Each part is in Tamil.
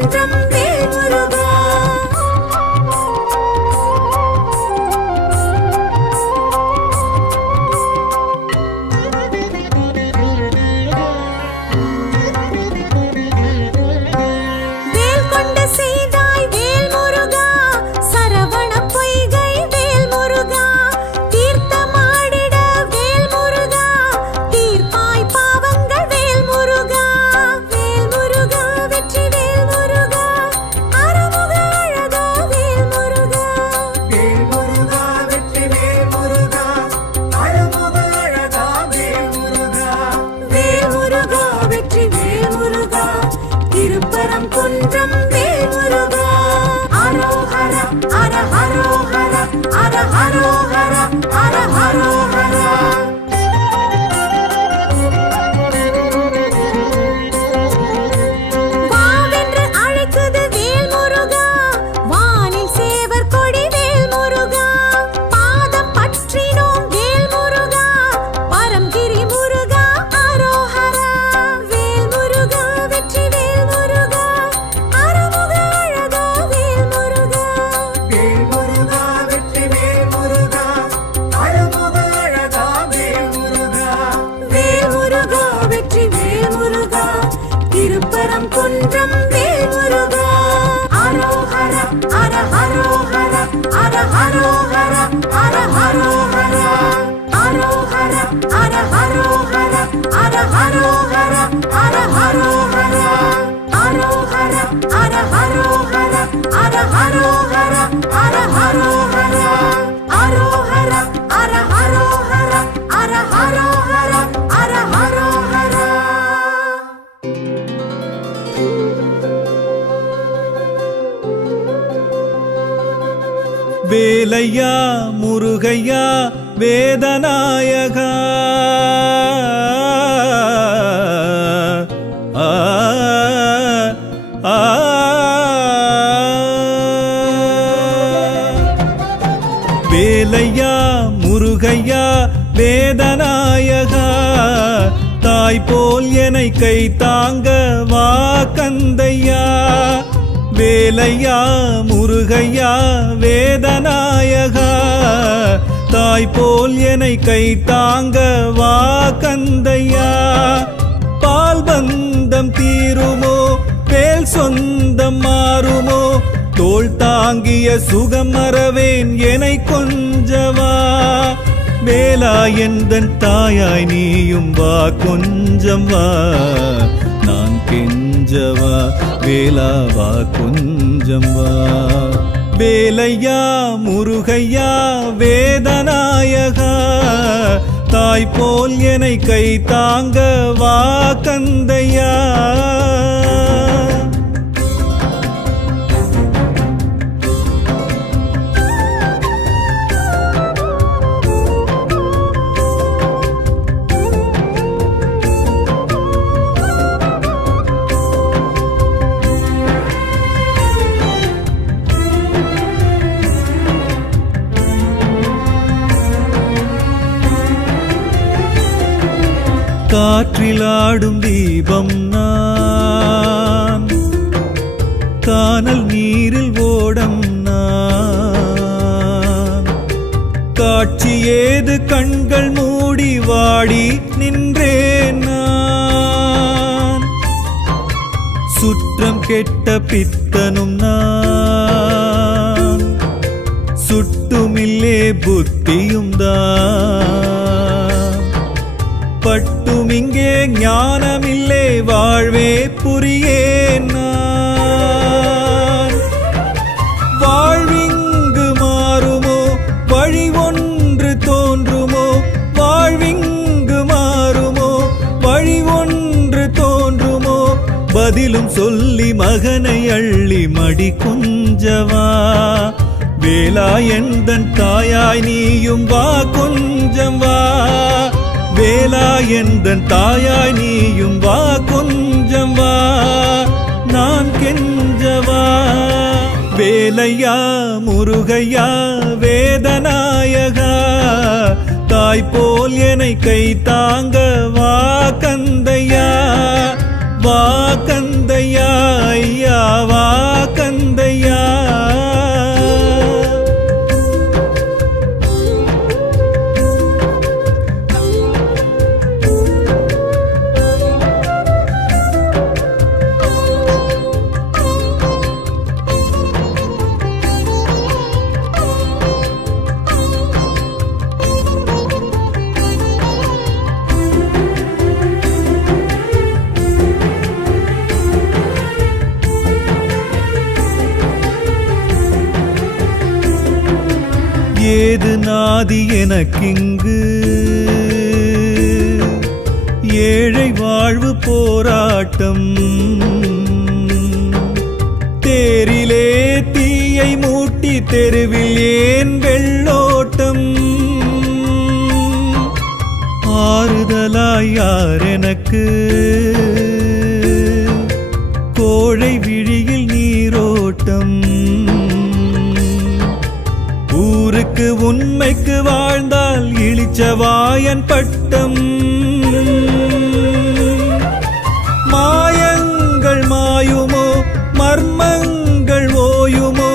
குன்றம் வேல்முருகா. குன்றம் வேல்முருகா. அரோஹர அர ஹரோஹர அர ஹரோஹர அர ஹரோஹர. வாவென்று அழைக்குது வேல்முருகா, வானில் சேவர் கொடி வேல்முருகா. பாதம் பற்றினோம் வேல்முருகா, பரம்கிரி முருகா அரோஹரா. வேல்முருகா வெற்றி வேல்முருகா, திருப்பரம் குன்றம் வேல்முருகா. அரோஹர அர ஹரோஹர அர ஹரோஹர அர ஹரோஹர. அரோஹர அர ஹரோஹர அர ஹரோஹர அர ஹரோஹர. அரோஹர அர ஹரோஹர அர ஹரோஹர அர ஹரோஹர. அரோஹர அர ஹரோஹர அர ஹரோஹர அர ஹரோஹர. வேலையா முருகையா வேதநாயகா, வேலையா முருகையா வேதநாயகா, தாய் போல் என்னை கை தாங்க வா கந்தையா. வேலையா முருகையா வேதநாயகா, தாய் போல் என்னை கை தாங்க வா கந்தையா. பால் பந்தம் தீருமோ வேல் சொந்தம் மாறுமோ, தோள் தாங்கிய சுகம் மறவேன் என்னை கொஞ்சவா. வேலா எந்தன் தாயாய் நீயும் வா கொஞ்சம் வா, நான் கெஞ்சவா வேலா வா கொஞ்சம் வா. வேலையா முருகையா வேதநாயகா, தாய் போல் என்னை கை தாங்க வா கந்தையா. காற்றில் ஆடும் தீபம் நான், கானல் நீரில் ஓடம் நான். காட்சி ஏது கண்கள் மூடி வாடி நின்றேன் நான். சுற்றம் கெட்ட பித்தனும் நான், சுட்டுமில்லே புத்தியும் தான். பட்டும் இங்கே ஞானமில்லே வாழ்வே புரியேன் நான். வாழ்விங்கு மாறுமோ வழி ஒன்று தோன்றுமோ, வாழ்விங்கு மாறுமோ வழி ஒன்று தோன்றுமோ. பதிலும் சொல்லி மகனை அள்ளி மடி கொஞ்சவா. வேலா எந்தன் தாயாய் நீயும் வா கொஞ்சம் வா. வேலா எந்தன் தாயாய் நீயும் வா கொஞ்சம் வா, நான் கெஞ்சவா. வேலையா முருகையா வேதநாயகா, தாய் போல் என்னை கை தாங்க வா கந்தையா. வா கந்தையா ஐயா வா. ஏது நாதி எனக்கிங்கு ஏழை வாழ்வு போராட்டம் தேரிலே தீயை மூட்டி தெருவில் ஏன் வெள்ளோட்டம் ஆறுதலாய் யார் எனக்கு கோழை விழியில் நீரோட்டம் ஊருக்கு உண்மைக்கு வாழ்ந்தால் இளிச்சவாயன் பட்டம் மாயங்கள் மாயுமோ மர்மங்கள் ஓயுமோ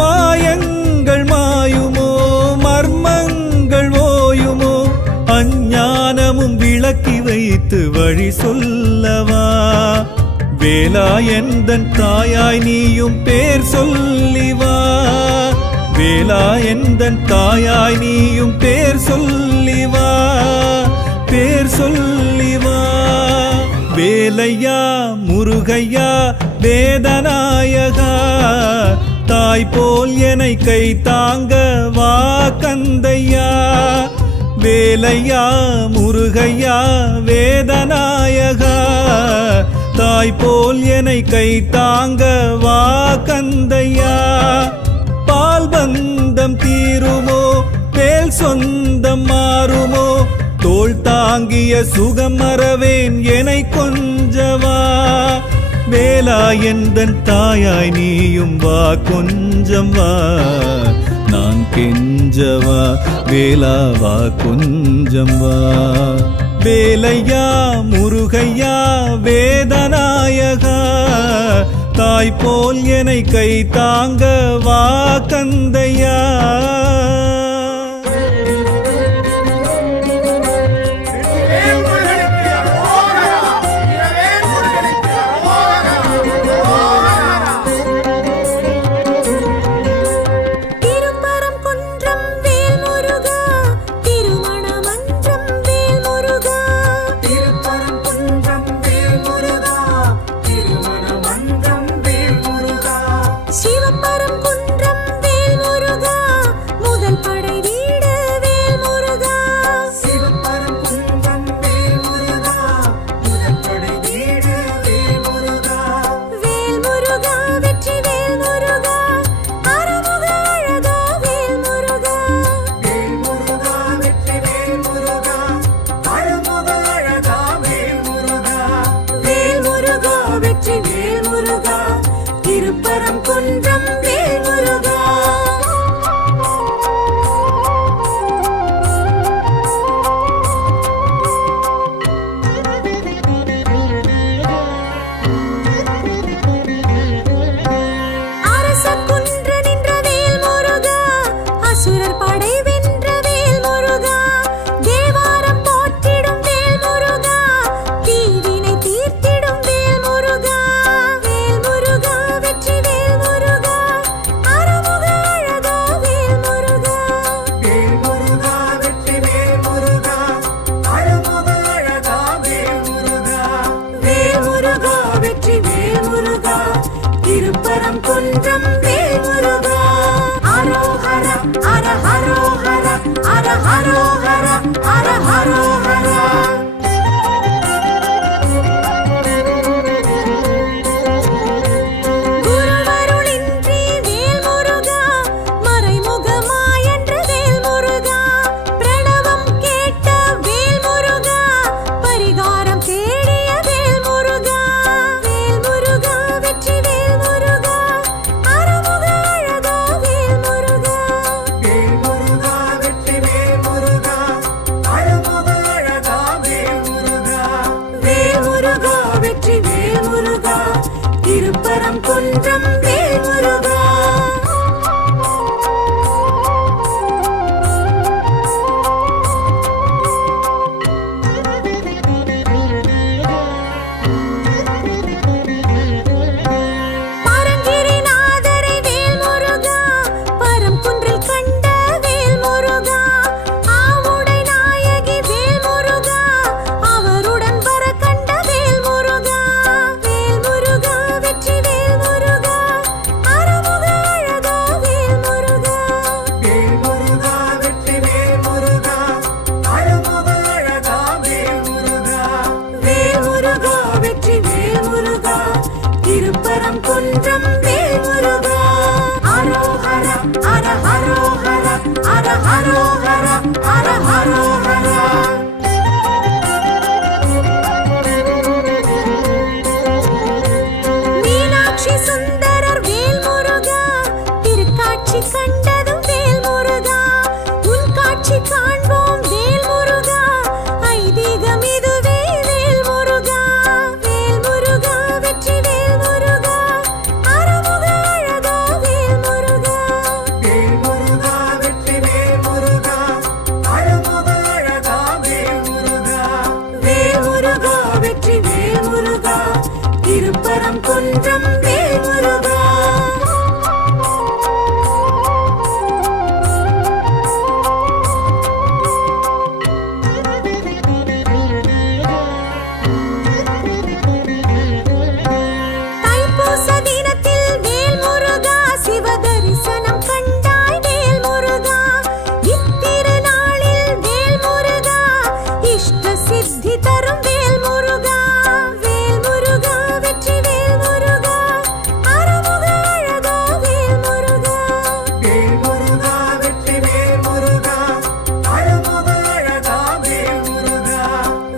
மாயங்கள் மாயுமோ மர்மங்கள் ஓயுமோ அஞ்ஞானமும் விளக்கி வைத்து வழி சொல்லவா வேலா எந்தன் தாயாய் நீயும் பேர் சொல்லிவா வேலா எந்தன் தாயாய் நீயும் பேர் சொல்லிவா பேர் சொல்லிவா வேலையா முருகையா வேதநாயகா தாய் போல் என்னை கை தாங்க வா கந்தையா வேலையா முருகையா வேதநாயகா தாய் போல் என்னை கை தாங்க வா கந்தையா பால் பந்தம் தீருமோ வேல் சொந்தம் மாறுமோ தோள் தாங்கிய சுகம் மறவேன் என்னை கொஞ்சவா வேலா எந்தன் தாயாய் நீயும் வா கொஞ்சம் வா நான் கெஞ்சவா வேலா வா கொஞ்சம் வா வேலையா முருகையா வேதநாயகா தாய் போல் என்னை கை தாங்க வா கந்தையா குன்றம் வேல் முருகா அரோஹர அர ஹரோஹர அர ஹரோஹர அர ஹரோஹர மீனாட்சி சுந்தரர் வேல் முருகா திருக்காட்சி கண்டதும் வேல் முருகா உன் காட்சி காண்போம் வேல் முருகா ஐதீகம் இதுவே வேல் முருகா வேல் முருகா வெற்றி வேல் முருகா அருமுக அழகா வேல் முருகா வேல் முருகா வெற்றி வேல் முருகா அழமுக அழகா வேல் முருகா வேல் முருகா வெற்றி வேல் முருகா திருப்பரம் குன்றம் வேல் முருகா தைப்பூச தினத்தில் வேல் முருகா சிவ தரிசனம் கண்டாய் வேல் முருகா இத்திருநாளில் வேல் முருகா இஷ்ட சித்தி தரும் வேல் முருகா வேல் முருகா வெற்றி வேல் முருகா அருமுக அழகா வேல் முருகா வேல் முருகா வெற்றி வேல் முருகா அழமுக அழகா வேல் முருகா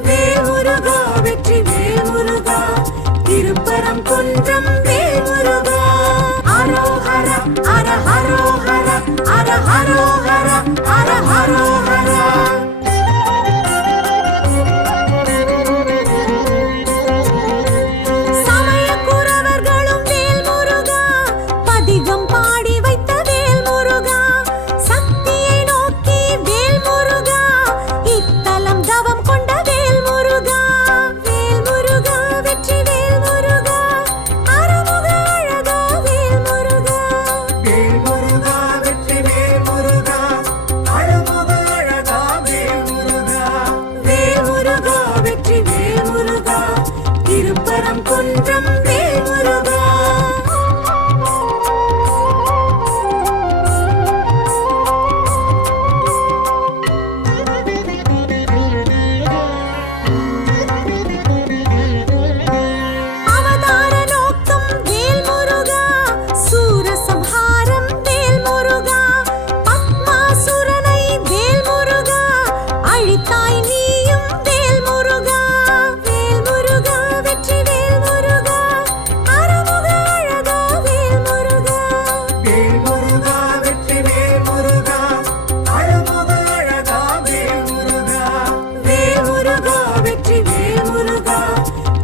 வேல் முருகா வெற்றி வேல் முருகா திருப்பரம் குன்றம் வேல் முருகா அரோஹர அர ஹரோஹர அர ஹரோஹர அர ஹரோஹர சமயக்குறவர்களும் வேல் முருகா பதிகம் பாடி வைத்த வேல் முருகா சக்தியை நோக்கி வேல் முருகா இத்தலம் தவம் கொண்ட வேல் முருகா வேல் முருகா வெற்றி வேல் முருகா அருமுக அழகா வேல் முருகா வேல் முருகா வெற்றி வேல் முருகா அழமுக அழகா வேல் முருகா வேல் முருகா வெற்றி வேல் முருகா திருப்பரம் குன்றம் வேல் முருகா அவதார நோக்கம் வேல் முருகா சூரசம்ஹாரம் வேல் முருகா பத்மாசுரனை வேல் முருகா அழித்தாய் நீயும் வேல் முருகா வேல் முருகா வெற்றி வேல் முருகா அருமுக அழகா வேல் முருகா வேல் முருகா வெற்றி வேல் முருகா அழமுக அழகா வேல் முருகா வேல் முருகா வெற்றி வேல் முருகா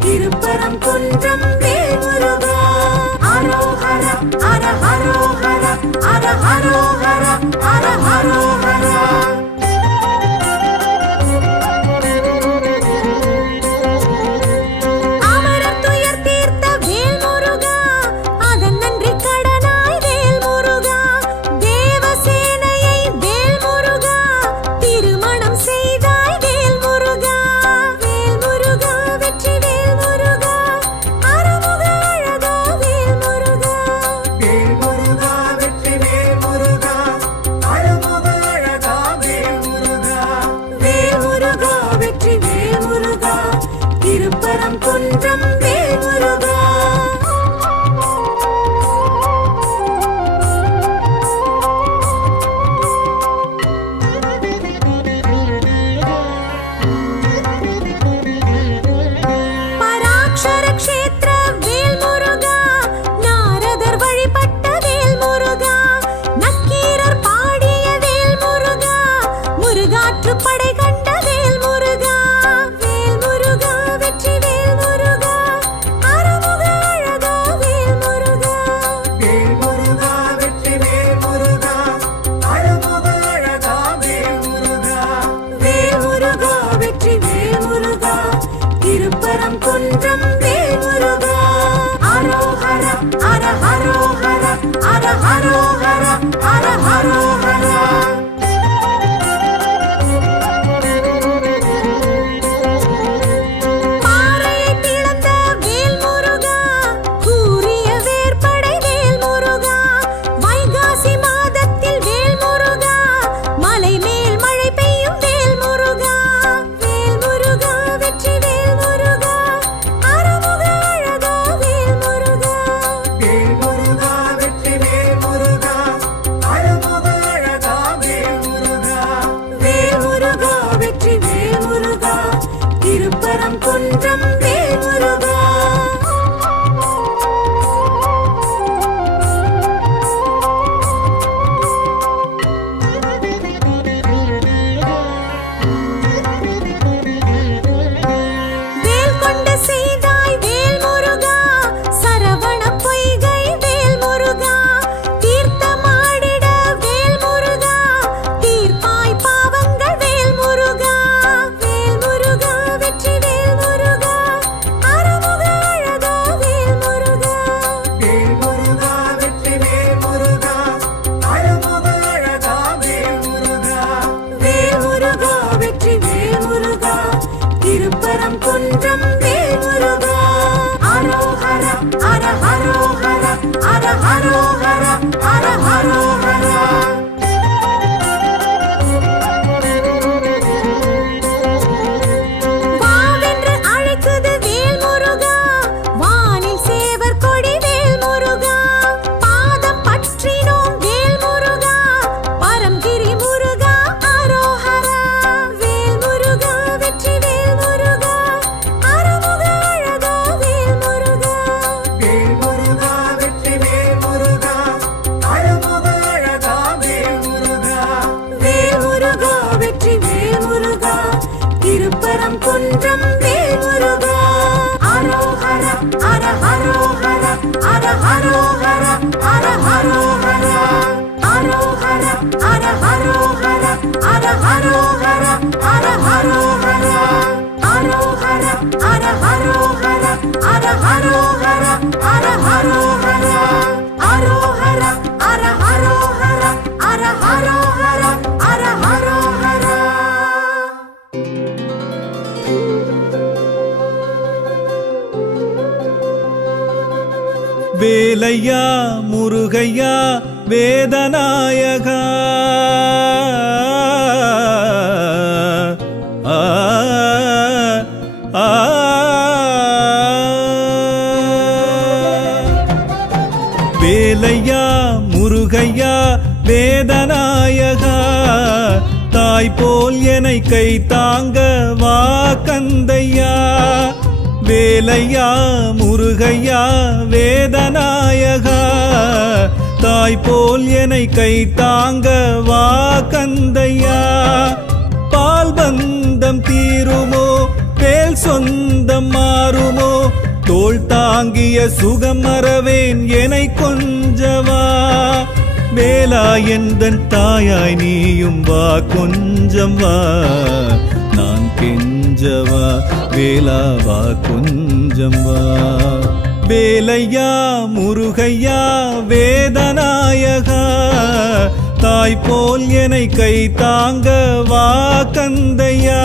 திருப்பரம் குன்றம் வேல் முருகா அரோஹர அர ஹரோஹர அர ஹரோஹர அர ஹரோஹர அமரர் துயர் தீர்த்த வேல் முருகா அதன் நன்றி கடனாய் வேல் முருகா தேவசேனையை வேல் முருகா திருமணம் செய்தாய் வேல் முருகா வேல் முருகா வெற்றி வேல் முருகா அருமுக அழகா வேல் முருகா வேல் முருகா வெற்றி வேல் முருகா அழமுக அழகா வேல் முருகா வேல் முருகா வெற்றி வேல் முருகா திருப்பரம் குன்றம் வேல் முருகா பராக்ஷர க்ஷேத்திர வேல் முருகா நாரதர் வழிபட்ட வேல் முருகா நக்கீரர் பாடிய வேல் முருகா முருகாற்று படை கண்ட வேல் முருகா வேல் முருகா வெற்றி வேல் முருகா அருமுக அழகா வேல் முருகா வேல் முருகா வெற்றி வேல் முருகா அழமுக அழகா வேல் முருகா வேல் முருகா வெற்றி வேல் முருகா திருப்பரம் குன்றம் வேல் முருகா அரோஹர அர ஹரோஹர அர ஹரோஹர அர ஹரோஹர பாறையை பிளந்த வேல் முருகா கூரிய வேற்படை வேல் முருகா வைகாசி மாதத்தில் வேல் முருகா மலை மேல் மழை பெய்யும் வேல் முருகா வேல் முருகா வெற்றி வேல் முருகா அருமுக அழகா வேல் முருகா வேல் ஹரோஹர ஹர ஹரோஹர. வாவென்று அழைக்குது வேல் முருகா, வானில் சேவர் கொடி வேல் முருகா. பாதம் பற்றினோம் வேல் முருகா, பரம்கிரி முருகா அரோஹரா. வேல் முருகா வெற்றி வேல் முருகா, அருமுக அழகா வேல் முருகா. வேல் முருகா வெற்றி வேல் முருகா அழமுக அழகா வேல் முருகா. வேல் முருகா வெற்றி வேல் முருகா, திருப்பரம் குன்றம் வேல் முருகா. அரோஹர ஹர ஹரோஹர ஹர ஹரோஹர ஹர ஹரோஹர. அரோஹர ஹர ஹரோஹர ஹர ஹரோஹர ஹர ஹரோஹர. அரோஹர ஹர ஹரோஹர ஹர ஹரோஹர ஹர ஹரோஹர. அரோஹர ஹர ஹரோஹர ஹர ஹரோஹர ஹர ஹரோஹர. வேலையா முருகையா வேதநாயகா ஆ, ஆ. வேலையா முருகையா வேதநாயகா, தாய் போல் என்னை கை தாங்க வா கந்தையா. வேலையா முருகையா வேதநாயகா, தாய் போல் என்னை கை தாங்க வா கந்தையா. பால் பந்தம் தீருமோ வேல் சொந்தம் மாறுமோ, தோள் தாங்கிய சுகம் மறவேன் என்னை கொஞ்சவா. வேலா எந்தன் தாயாய் நீயும் வா கொஞ்சம் வா, நான் கெஞ்சவா வேலா வா கொஞ்சம் வா. வேலையா முருகையா வேதநாயகா, தாய் போல் என்னை கை தாங்க வா கந்தையா.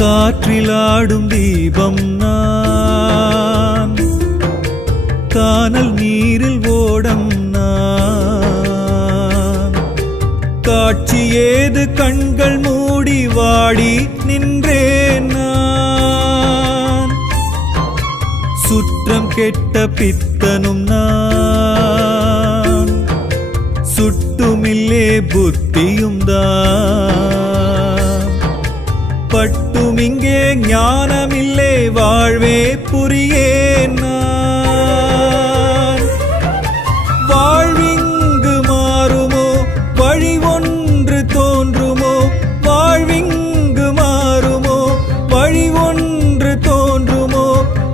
காற்றிலாடும் தீபம் நான், கானல் நீரில் ஓடம் நான். காட்சி ஏது கண்கள் மூடி வாடி நின்றேன் நான். சுற்றம் கெட்ட பித்தனும் நான், சுட்டுமில்லே புத்தியும் தான். பட்டும் இங்கே ஞானமில்லே வாழ்வே புரியேன் நான். வாழ்விங்கு மாறுமோ வழி ஒன்று தோன்றுமோ, வாழ்விங்கு மாறுமோ வழி ஒன்று தோன்றுமோ.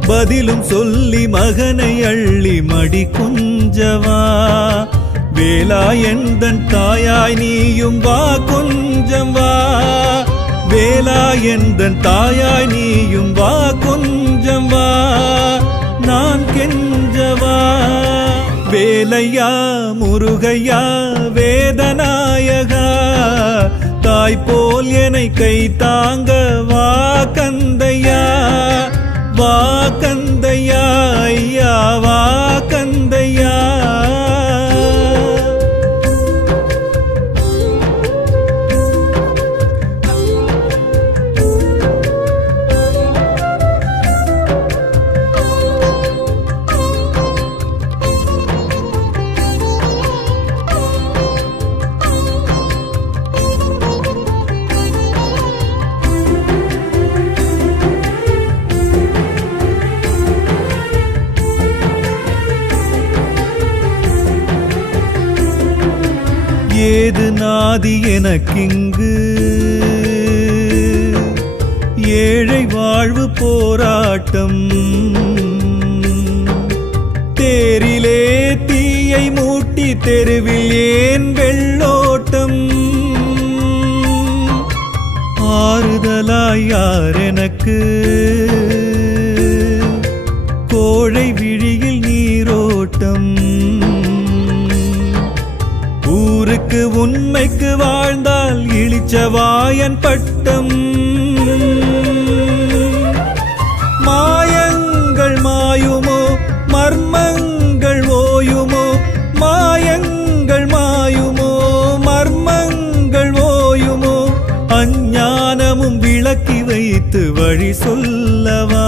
பதிலும் சொல்லி மகனை அள்ளி மடி கொஞ்சவா. வேலா எந்தன் தாயாய் நீயும் வா கொஞ்சம் வா. வேலா எந்தன் தாயாய் நீயும் வா கொஞ்சம் வா, நான் கெஞ்சவா. வேலையா முருகையா வேதநாயகா, தாய் போல் என்னை கை தாங்க வா கந்தையா. வா கந்தையா ஐயா வா கந்தையா. ஏது நாதி எனக்கிங்கு, ஏழை வாழ்வு போராட்டம். தேரிலே தீயை மூட்டி தெருவில் ஏன் வெள்ளோ நீரோட்டம் ஆறுதலாய் யார் எனக்கு கோழை விழியில் நீரோட்டம் ஊருக்கு உண்மைக்கு வாழ்ந்தால் இளிச்சவாயன் பட்டம் மாயங்கள் மாயுமோ மர்மங்கள் ஓயுமோ மாயங்கள் மாயுமோ மர்மங்கள் ஓயுமோ அஞ்ஞானமும் விளக்கி வைத்து வழி சொல்லவா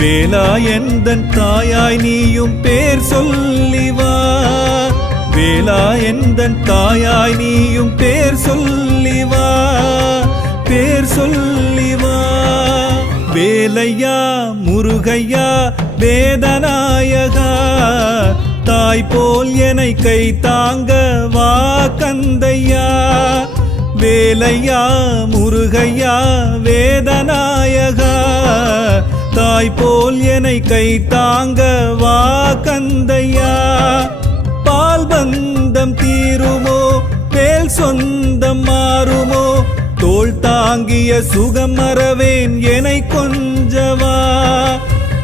வேலா எந்தன் தாயாய் நீயும் பேர் சொல்லிவா வேலா எந்தன் தாயாய் நீயும் பேர் சொல்லிவா பேர் சொல்லிவா வேலையா முருகையா வேதநாயகா தாய் போல் என்னை கை தாங்க வா கந்தையா வேலையா முருகையா வேதநாயகா தாய் போல் என்னை கை தாங்க வா கந்தையா பால் பந்தம் தீருமோ வேல் சொந்தம் மாறுமோ தோள் தாங்கிய சுகம் மறவேன் என்னை கொஞ்சவா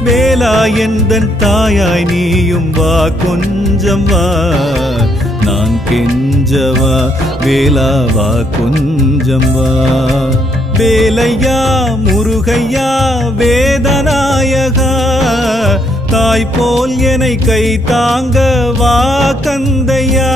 வேலா எந்தன் தாயாய் நீயும் வா கொஞ்சம் வா நான் கெஞ்சவா வேலா வா கொஞ்சம் வா வேலையா முருகையா வேதநாயகா தாய் போல் என்னை கை தாங்க வா கந்தையா